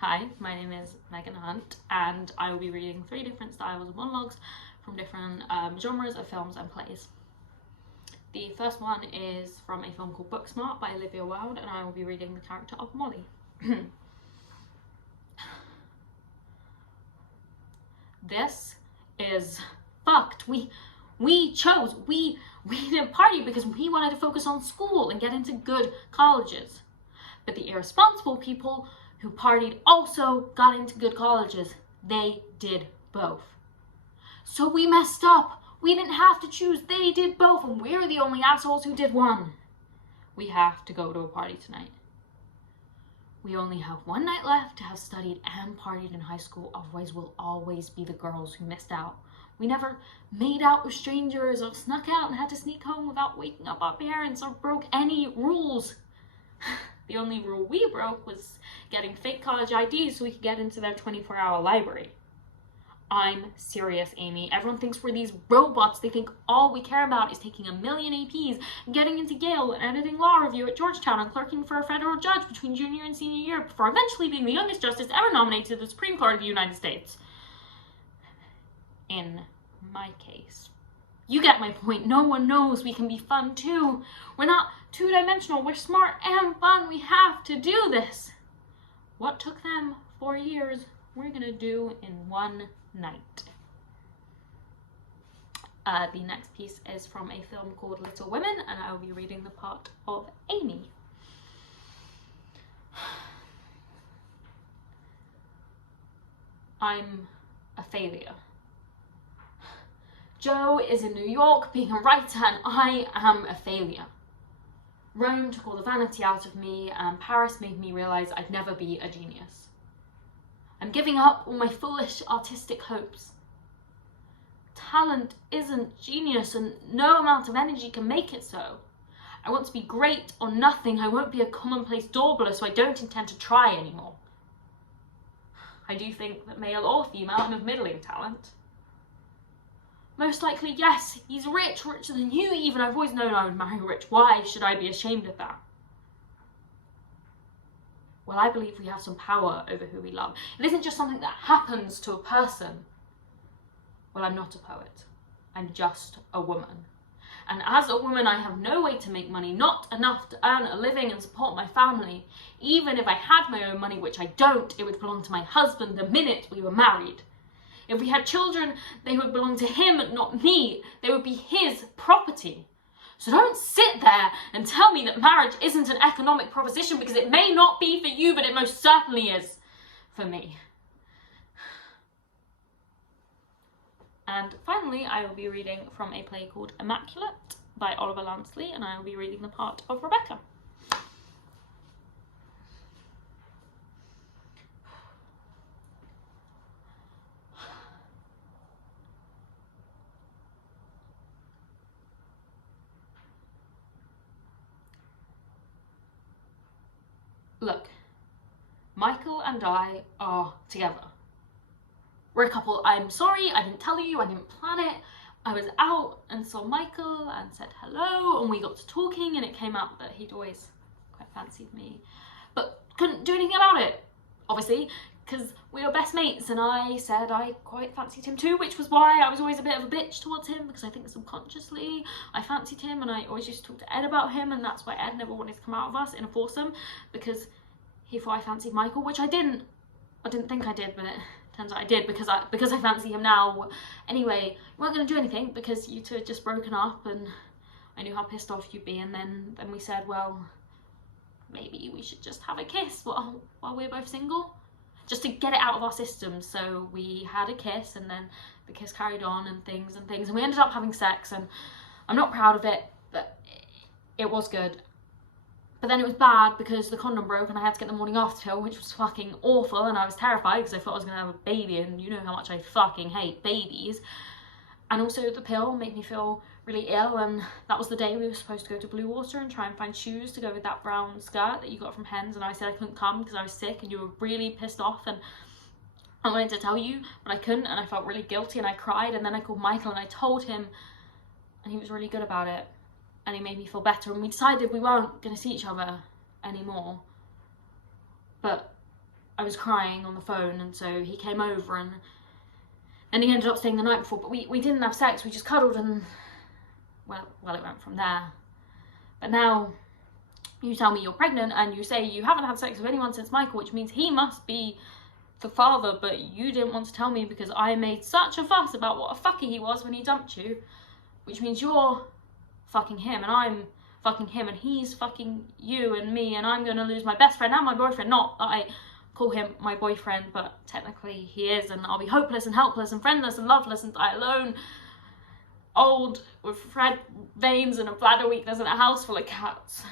Hi, my name is Megan Hunt, and I will be reading 3 different styles of monologues from different genres of films and plays. The first one is from a film called Booksmart by Olivia Wilde, and I will be reading the character of Molly. This is fucked. We didn't party because we wanted to focus on school and get into good colleges. But the irresponsible people who partied also got into good colleges. They did both. So we messed up. We didn't have to choose. They did both, and we're the only assholes who did one. We have to go to a party tonight. We only have one night left to have studied and partied in high school, otherwise we'll always be the girls who missed out. We never made out with strangers or snuck out and had to sneak home without waking up our parents or broke any rules. The only rule we broke was getting fake college IDs so we could get into their 24-hour library. I'm serious, Amy. Everyone thinks we're these robots. They think all we care about is taking 1 million APs, getting into Yale, and editing law review at Georgetown, and clerking for a federal judge between junior and senior year before eventually being the youngest justice ever nominated to the Supreme Court of the United States. In my case. You get my point. No one knows we can be fun too. We're not two-dimensional. We're smart and fun. We have to do this. What took them 4 years, we're gonna do in one night. The next piece is from a film called Little Women, and I will be reading the part of Amy. I'm a failure. Joe is in New York being a writer, and I am a failure. Rome took all the vanity out of me, and Paris made me realize I'd never be a genius. I'm giving up all my foolish artistic hopes. Talent isn't genius, and no amount of energy can make it so. I want to be great or nothing. I won't be a commonplace dawdler, so I don't intend to try anymore. I do think that male or female, I'm of middling talent. Most likely, yes, he's rich, richer than you even. I've always known I would marry rich. Why should I be ashamed of that? Well, I believe we have some power over who we love. It isn't just something that happens to a person. Well, I'm not a poet. I'm just a woman. And as a woman, I have no way to make money, not enough to earn a living and support my family. Even if I had my own money, which I don't, it would belong to my husband the minute we were married. If we had children, they would belong to him, not me. They would be his property. So don't sit there and tell me that marriage isn't an economic proposition, because it may not be for you, but it most certainly is for me. And finally, I will be reading from a play called Immaculate by Oliver Lansley, and I will be reading the part of Rebecca. Look, Michael and I are together. We're a couple. I'm sorry, I didn't tell you, I didn't plan it. I was out and saw Michael and said hello, and we got to talking, and it came out that he'd always quite fancied me, but couldn't do anything about it, obviously, because we were best mates, and I said I quite fancied him too, which was why I was always a bit of a bitch towards him, because I think subconsciously I fancied him, and I always used to talk to Ed about him, and that's why Ed never wanted to come out of us in a foursome, because he thought I fancied Michael, which I didn't. I didn't think I did, but it turns out I did, because I fancy him now. Anyway, we weren't going to do anything because you two had just broken up, and I knew how pissed off you'd be, and then we said, well, maybe we should just have a kiss while we're both single, just to get it out of our system. So we had a kiss, and then the kiss carried on, and things, and we ended up having sex, and I'm not proud of it, but it was good. But then it was bad because the condom broke and I had to get the morning after pill, which was fucking awful, and I was terrified because I thought I was going to have a baby, and you know how much I fucking hate babies. And also the pill made me feel really ill, and that was the day we were supposed to go to Blue Water and try and find shoes to go with that brown skirt that you got from Hens, and I said I couldn't come because I was sick, and you were really pissed off, and I wanted to tell you, but I couldn't, and I felt really guilty, and I cried, and then I called Michael and I told him, and he was really good about it. And he made me feel better, and we decided we weren't going to see each other anymore. But I was crying on the phone, and so he came over, and he ended up staying the night before, but we didn't have sex, we just cuddled, and well, it went from there. But now you tell me you're pregnant, and you say you haven't had sex with anyone since Michael, which means he must be the father, but you didn't want to tell me because I made such a fuss about what a fucker he was when he dumped you, which means you're fucking him, and I'm fucking him, and he's fucking you and me, and I'm gonna lose my best friend and my boyfriend. Not that I call him my boyfriend, but technically he is, and I'll be hopeless and helpless and friendless and loveless and die alone, old with red veins and a bladder weakness in a house full of cats.